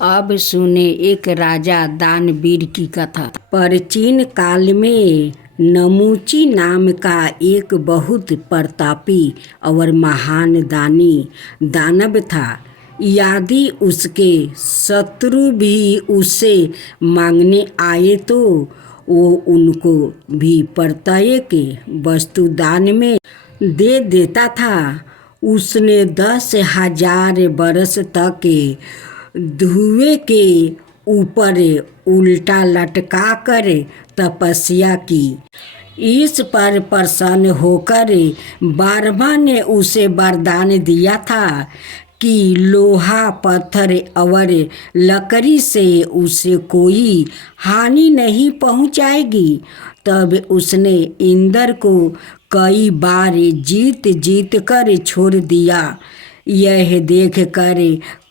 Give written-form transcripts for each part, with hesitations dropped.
अब सुने एक राजा दानवीर की कथा। प्राचीन काल में नमूची नाम का एक बहुत प्रतापी और महान दानव था। यदि उसके शत्रु भी उससे मांगने आए तो वो उनको भी प्रत्येक वस्तु दान में दे देता था। उसने 10,000 बरस तक धुएं के ऊपर उल्टा लटका कर तपस्या की। इस पर प्रसन्न होकर ब्रह्मा ने उसे वरदान दिया था कि लोहा, पत्थर और लकड़ी से उसे कोई हानि नहीं पहुंचाएगी। तब उसने इंद्र को कई बार जीत कर छोड़ दिया। यह देखकर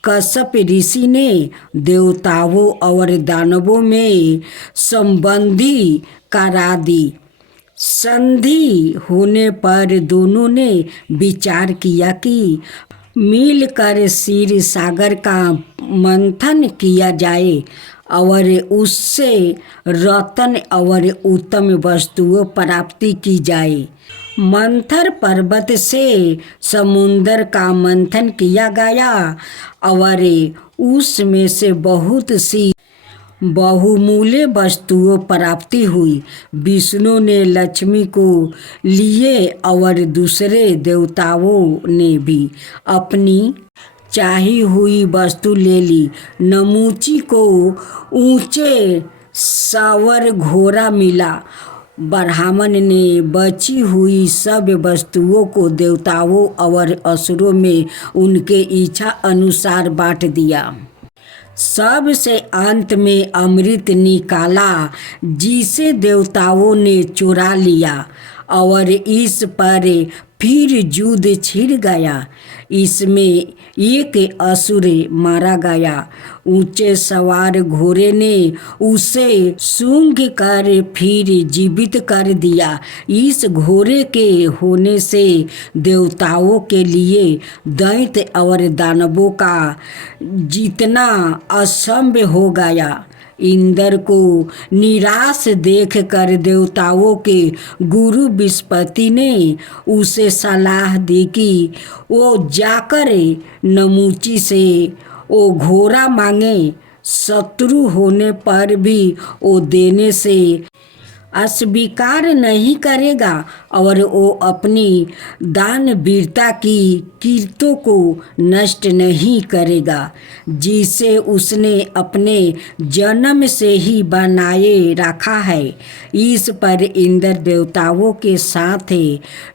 कश्यप ऋषि ने देवताओं और दानवों में संबंधी करा दी। संधि होने पर दोनों ने विचार किया कि मिलकर क्षीर सागर का मंथन किया जाए और उससे रत्न और उत्तम वस्तुओं प्राप्ति की जाए। मंथर पर्वत से समुद्र का मंथन किया गया और उसमें से बहुत सी बहुमूल्य वस्तुओं प्राप्ति हुई। विष्णु ने लक्ष्मी को लिए और दूसरे देवताओं ने भी अपनी चाही हुई वस्तु ले ली। नमूची को ऊंचे सवार घोड़ा मिला। ब्राह्मण ने बची हुई सब वस्तुओं को देवताओं और असुरों में उनके इच्छा अनुसार बांट दिया। सबसे अंत में अमृत निकाला जिसे देवताओं ने चुरा लिया और इस पर फिर युद्ध छिड़ गया। इसमें एक असुर मारा गया। ऊंचे सवार घोड़े ने उसे सूंघ कर फिर जीवित कर दिया। इस घोड़े के होने से देवताओं के लिए दैत्य और दानवों का जीतना असंभव हो गया। इंद्र को निराश देखकर देवताओं के गुरु बृहस्पति ने उसे सलाह दी कि वो जाकर नमूची से वो घोड़ा मांगे। शत्रु होने पर भी वो देने से अस्वीकार नहीं करेगा और वो अपनी दानवीरता की कीर्तों को नष्ट नहीं करेगा जिसे उसने अपने जन्म से ही बनाए रखा है। इस पर इंद्र देवताओं के साथ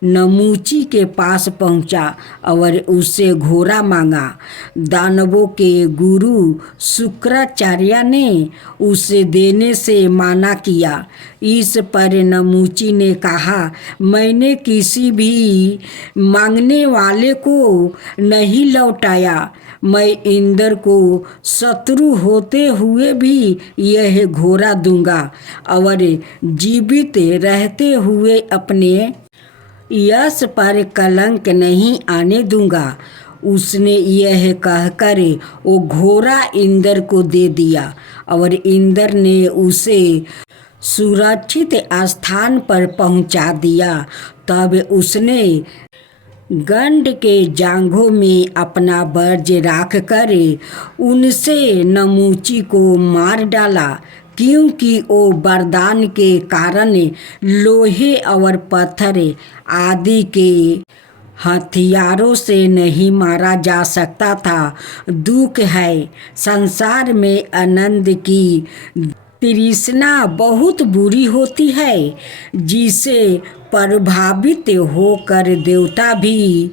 नमूची के पास पहुंचा और उससे घोड़ा मांगा। दानवों के गुरु शुक्राचार्य ने उसे देने से मना किया। इस पर नमूची ने कहा, मैंने किसी भी मांगने वाले को नहीं लौटाया। मैं इंद्र को शत्रु होते हुए भी यह घोड़ा दूंगा और जीवित रहते हुए अपने यश पर कलंक नहीं आने दूंगा। उसने यह कहकर वो घोड़ा इंद्र को दे दिया और इंद्र ने उसे सुरक्षित स्थान पर पहुंचा दिया। तब उसने गंड के जांघों में अपना वज्र रख कर उनसे नमूची को मार डाला, क्योंकि वो वरदान के कारण लोहे और पत्थर आदि के हथियारों से नहीं मारा जा सकता था। दुख है, संसार में आनंद की तृष्णा बहुत बुरी होती है, जिसे प्रभावित होकर देवता भी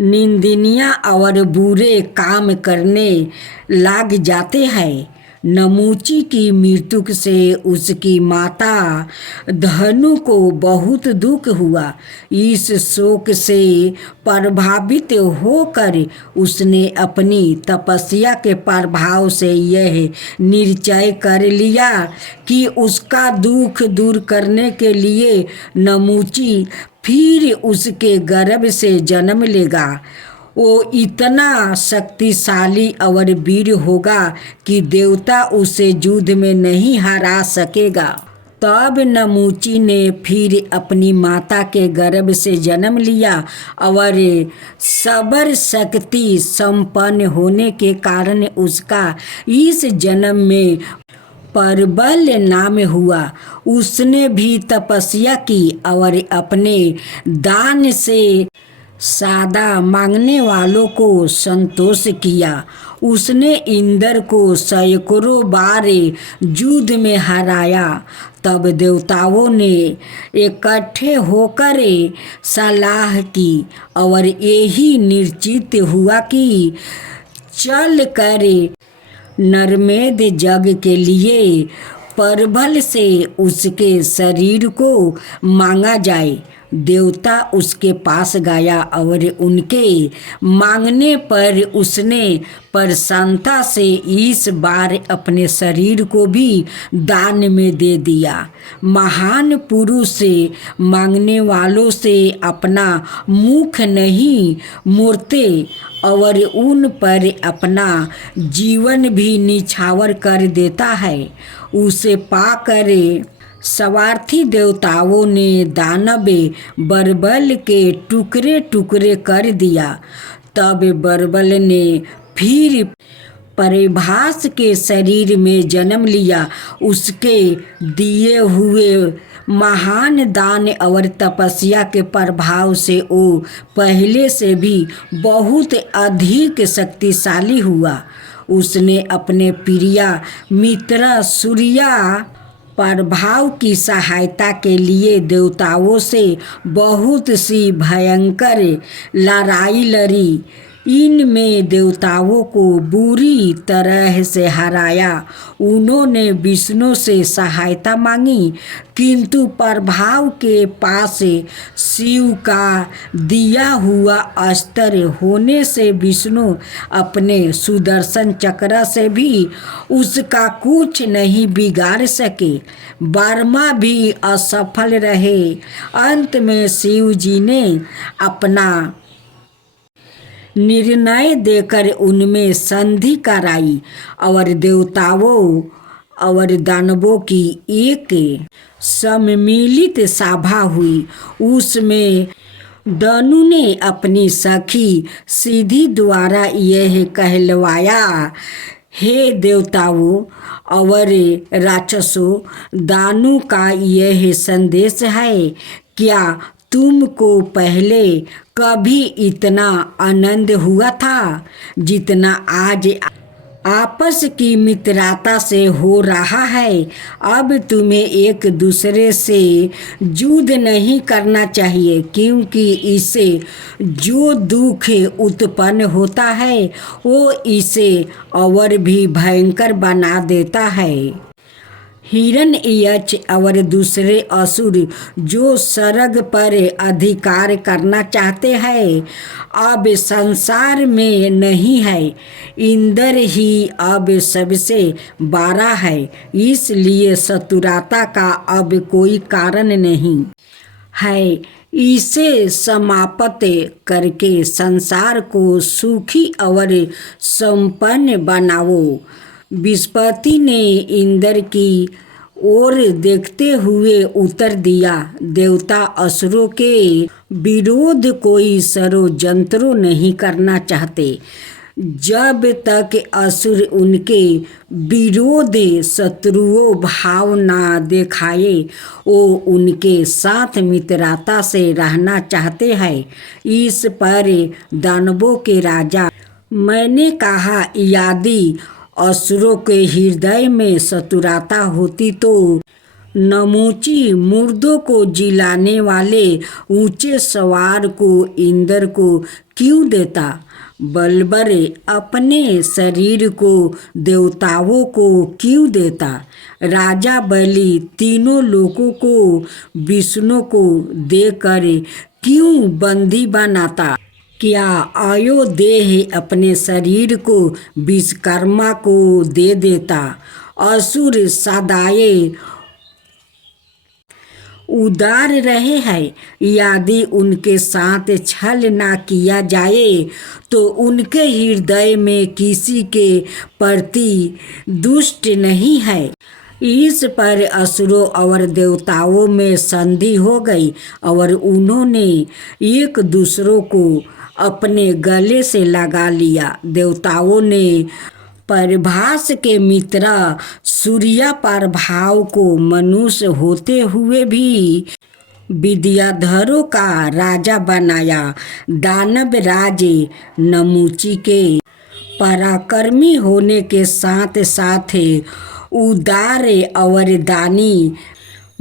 निंदनीय और बुरे काम करने लग जाते हैं। नमूची की मृत्यु से उसकी माता धनु को बहुत दुख हुआ। इस शोक से प्रभावित होकर उसने अपनी तपस्या के प्रभाव से यह निश्चय कर लिया कि उसका दुख दूर करने के लिए नमूची फिर उसके गर्भ से जन्म लेगा। वो इतना शक्तिशाली और वीर होगा कि देवता उसे युद्ध में नहीं हरा सकेगा। तब नमूची ने फिर अपनी माता के गर्भ से जन्म लिया और सबर शक्ति संपन्न होने के कारण उसका इस जन्म में परबल नाम हुआ। उसने भी तपस्या की और अपने दान से सादा मांगने वालों को संतोष किया। उसने इंद्र को सैकड़ों बार युद्ध में हराया। तब देवताओं ने इकट्ठे होकर सलाह की और यही निश्चित हुआ कि चल कर नरमेद यज्ञ के लिए परबल से उसके शरीर को मांगा जाए। देवता उसके पास गया और उनके मांगने पर उसने प्रसन्नता से इस बार अपने शरीर को भी दान में दे दिया। महान पुरुष से मांगने वालों से अपना मुख नहीं मोड़ते और उन पर अपना जीवन भी निछावर कर देता है। उसे पाकर स्वार्थी देवताओं ने दानव बरबल के टुकड़े टुकड़े कर दिया। तब बरबल ने फिर परिभास के शरीर में जन्म लिया। उसके दिए हुए महान दान और तपस्या के प्रभाव से वो पहले से भी बहुत अधिक शक्तिशाली हुआ। उसने अपने प्रिया मित्र सूर्या प्रभाव की सहायता के लिए देवताओं से बहुत सी भयंकर लड़ाई लड़ी। इनमें देवताओं को बुरी तरह से हराया। उन्होंने विष्णु से सहायता मांगी, किंतु प्रभाव के पास शिव का दिया हुआ अस्त्र होने से विष्णु अपने सुदर्शन चक्र से भी उसका कुछ नहीं बिगाड़ सके। ब्रह्मा भी असफल रहे। अंत में शिव जी ने अपना निर्णय देकर उनमें संधि कराई और देवताओं और दानवों की एक सम्मिलित सभा हुई। उसमें दनु ने अपनी सखी सिद्धि द्वारा यह कहलवाया, हे देवताओं और राक्षसों, दानु का यह संदेश है, क्या तुमको पहले कभी इतना आनंद हुआ था जितना आज आपस की मित्रता से हो रहा है? अब तुम्हें एक दूसरे से युद्ध नहीं करना चाहिए, क्योंकि इससे जो दुख उत्पन्न होता है वो इसे और भी भयंकर बना देता है। हिरण्यक्ष और दूसरे असुर जो स्वर्ग पर अधिकार करना चाहते हैं अब संसार में नहीं है। इंद्र ही अब सबसे बड़ा है, इसलिए शत्रुता का अब कोई कारण नहीं है। इसे समाप्त करके संसार को सुखी और संपन्न बनाओ। बृहस्पति ने इंद्र की ओर देखते हुए उत्तर दिया, देवता असुरों के विरोध कोई षड्यंत्र नहीं करना चाहते। जब तक असुर उनके विरोध शत्रुओं भाव ना दिखाए वो उनके साथ मित्रता से रहना चाहते हैं। इस पर दानवों के राजा, मैंने कहा, यदि असुरों के हृदय में शत्रुता होती तो नमूची मुर्दों को जिलाने वाले ऊंचे सवार को इंद्र को क्यों देता? बलबर अपने शरीर को देवताओं को क्यों देता? राजा बलि तीनों लोगों को विष्णु को देकर क्यों बंदी बनाता? क्या अयोदेह अपने शरीर को विश्वकर्मा को दे देता? असुर सदाए उदार रहे हैं। यदि उनके साथ छल ना किया जाए तो उनके हृदय में किसी के प्रति दुष्ट नहीं है। इस पर असुरों और देवताओं में संधि हो गई और उन्होंने एक दूसरों को अपने गले से लगा लिया। देवताओं ने परभास के मित्र सूर्य प्रभाव को मनुष्य होते हुए भी विद्याधरों का राजा बनाया। दानव राज नमुची के पराक्रमी होने के साथ साथ उदार और दानी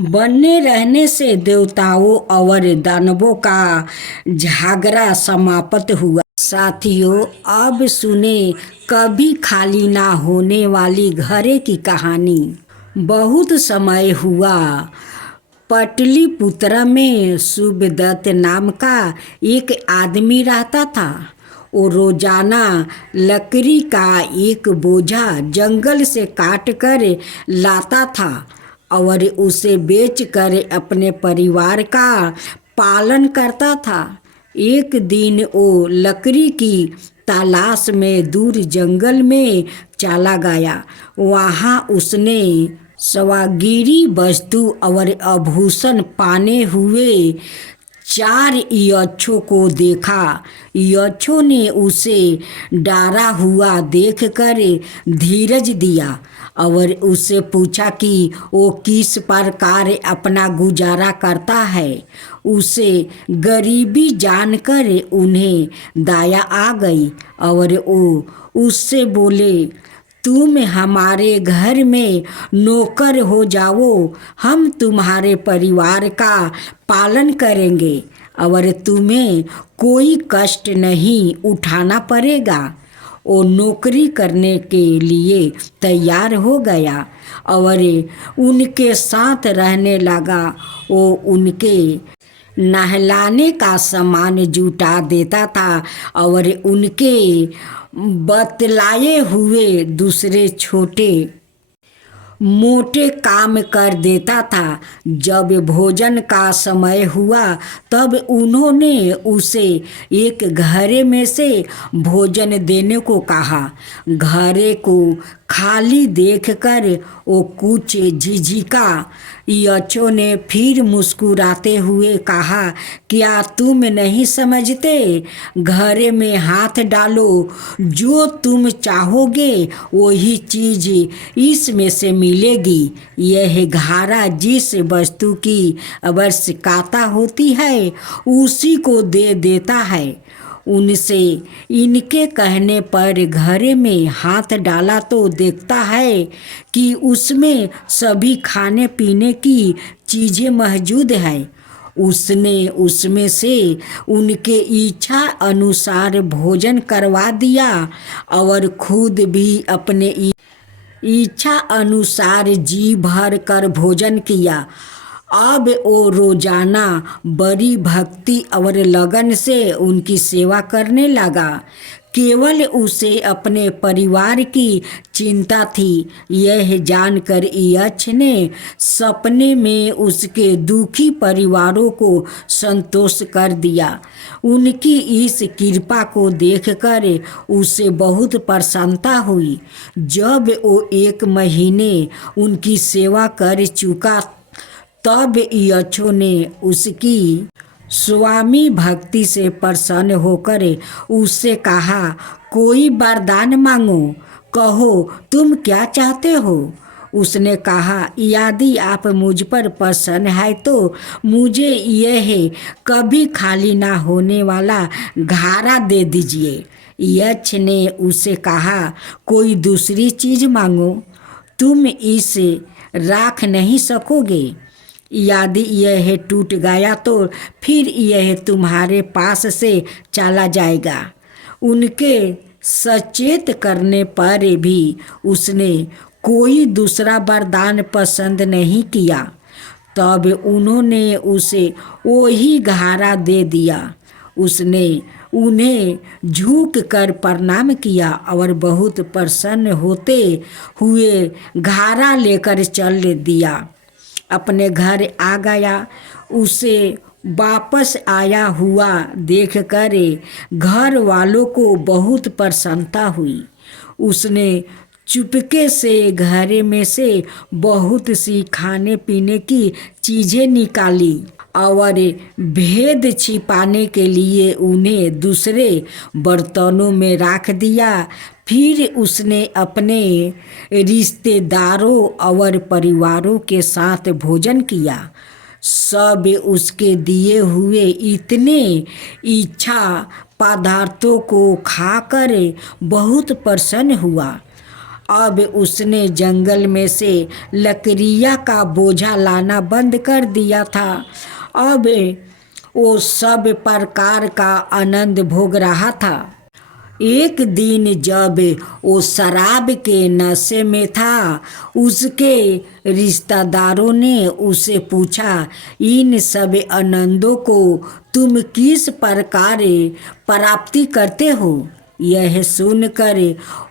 बनने रहने से देवताओं और दानवों का झगड़ा समाप्त हुआ। साथियों, अब सुने कभी खाली ना होने वाली घरे की कहानी। बहुत समय हुआ, पटलिपुत्र में सुभदत्त नाम का एक आदमी रहता था। वो रोजाना लकड़ी का एक बोझा जंगल से काट कर लाता था और उसे बेचकर अपने परिवार का पालन करता था। एक दिन वो लकड़ी की तलाश में दूर जंगल में चला गया। वहाँ उसने स्वगिरी वस्तु और आभूषण पाने हुए 4 यक्षों को देखा। यक्षों ने उसे डरा हुआ देखकर धीरज दिया और उससे पूछा कि वो किस प्रकार अपना गुजारा करता है। उसे गरीबी जानकर उन्हें दया आ गई और वो उससे बोले, तुम हमारे घर में नौकर हो जाओ, हम तुम्हारे परिवार का पालन करेंगे और तुम्हें कोई कष्ट नहीं उठाना पड़ेगा। वो नौकरी करने के लिए तैयार हो गया और उनके साथ रहने लगा। वो उनके नहलाने का सामान जुटा देता था और उनके बतलाए हुए दूसरे छोटे मोटे काम कर देता था। जब भोजन का समय हुआ तब उन्होंने उसे एक घरे में से भोजन देने को कहा। घरे को खाली देखकर वो कुछ झिझका। यक्षों ने फिर मुस्कुराते हुए कहा, क्या तुम नहीं समझते? घरे में हाथ डालो, जो तुम चाहोगे वही चीज इसमें से मिलेगी। यह घारा जिस वस्तु की आवश्यकता होती है उसी को दे देता है। उनसे इनके कहने पर घरे में हाथ डाला तो देखता है कि उसमें सभी खाने पीने की चीज़ें मौजूद है। उसने उसमें से उनके इच्छा अनुसार भोजन करवा दिया और खुद भी अपने इच्छा अनुसार जी भर कर भोजन किया। अब वो रोजाना बड़ी भक्ति और लगन से उनकी सेवा करने लगा। केवल उसे अपने परिवार की चिंता थी। यह जानकर यक्ष ने सपने में उसके दुखी परिवारों को संतोष कर दिया। उनकी इस कृपा को देखकर उसे बहुत प्रसन्नता हुई। जब वो 1 महीने उनकी सेवा कर चुका तब यक्षों ने उसकी स्वामी भक्ति से प्रसन्न होकर उससे कहा, कोई वरदान मांगो, कहो तुम क्या चाहते हो। उसने कहा, यदि आप मुझ पर प्रसन्न है तो मुझे यह कभी खाली ना होने वाला घारा दे दीजिए। यक्ष ने उसे कहा, कोई दूसरी चीज़ मांगो, तुम इसे राख नहीं सकोगे। यदि यह टूट गया तो फिर यह तुम्हारे पास से चला जाएगा। उनके सचेत करने पर भी उसने कोई दूसरा वरदान पसंद नहीं किया। तब उन्होंने उसे वही घारा दे दिया। उसने उन्हें झुक कर प्रणाम किया और बहुत प्रसन्न होते हुए घारा लेकर चल दिया। अपने घर आ गया। उसे वापस आया हुआ देखकर घर वालों को बहुत प्रसन्नता हुई। उसने चुपके से घर में से बहुत सी खाने पीने की चीज़ें निकाली और भेद छिपाने के लिए उन्हें दूसरे बर्तनों में रख दिया। फिर उसने अपने रिश्तेदारों और परिवारों के साथ भोजन किया। सब उसके दिए हुए इतने इच्छा पदार्थों को खाकर बहुत प्रसन्न हुआ। अब उसने जंगल में से लकड़ियाँ का बोझा लाना बंद कर दिया था। अब वो सब प्रकार का आनंद भोग रहा था। एक दिन जब वो शराब के नशे में था, उसके रिश्तेदारों ने उससे पूछा, इन सब आनंदों को तुम किस प्रकार प्राप्ति करते हो? यह सुनकर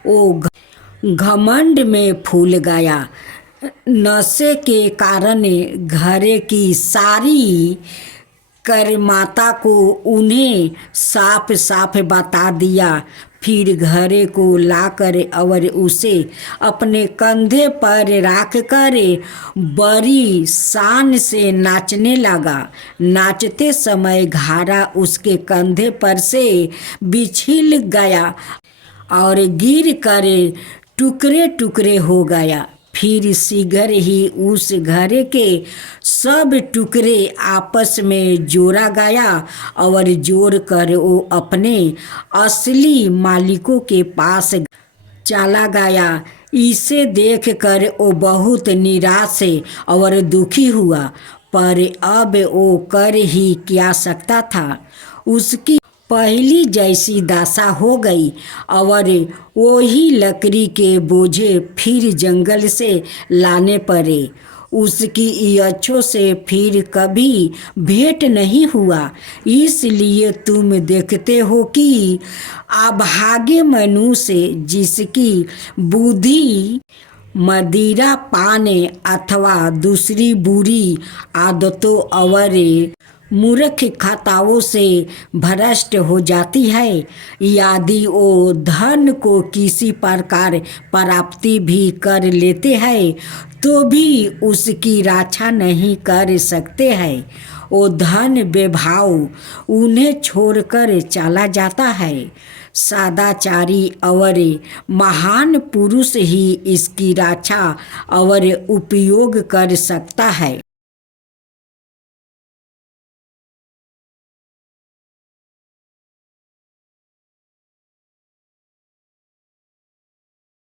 वो घमंड में फूल गया। नशे के कारण घर की सारी करमाता को उन्हें साफ साफ बता दिया। फिर घरे को लाकर और उसे अपने कंधे पर रख कर बड़ी शान से नाचने लगा। नाचते समय घारा उसके कंधे पर से बिछिल गया और गिर कर टुकड़े टुकड़े हो गया। फिर शीघ्र ही उस घर के सब टुकड़े आपस में जोड़ा गया और जोड़ कर वो अपने असली मालिकों के पास चला गया। इसे देखकर वो बहुत निराश और दुखी हुआ, पर अब वो कर ही क्या सकता था। उसकी पहली जैसी दशा हो गई और वही लकड़ी के बोझे फिर जंगल से लाने पड़े। उसकी इच्छों से फिर कभी भेंट नहीं हुआ। इसलिए तुम देखते हो कि अभागे मनुष्य जिसकी बुद्धि मदिरा पाने अथवा दूसरी बुरी आदतों और मूर्ख खताओं से भ्रष्ट हो जाती है, यदि वो धन को किसी प्रकार प्राप्ति भी कर लेते हैं तो भी उसकी रक्षा नहीं कर सकते हैं। वो धन बेभाव उन्हें छोड़कर चला जाता है। सदाचारी और महान पुरुष ही इसकी रक्षा और उपयोग कर सकता है।